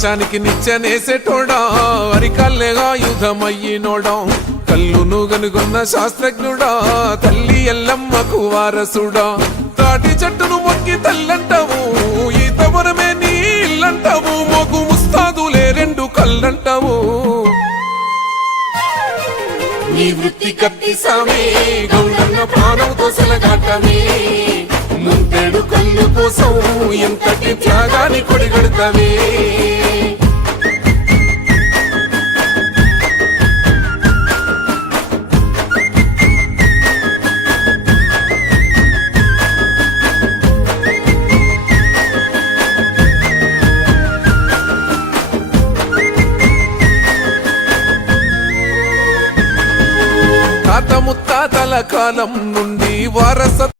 ఆకాశానికి నిచ్చెనేసేటోడా అరికల్లేగా యుధమయ్యినోడా కల్లును గనుగొన్న శాస్త్రజ్ఞుడా తల్లి ఎల్లమ్మకు వారసుడా తాటి చెట్టును మొక్కి తల్లంటావు ఈత వరమే నీ ఇల్లంటావు మొగు ముస్తాదులే రెండు కళ్ళంటావు నీ వృత్తి కత్తి సామే గౌడన్న ప్రాణంతో సెలగాటమే ముంతేడు కళ్ళు కోసం ఎంతటి త్యాగాన్ని కొడిగడతావే తాత ముత్తాతల కాలం నుండి వారస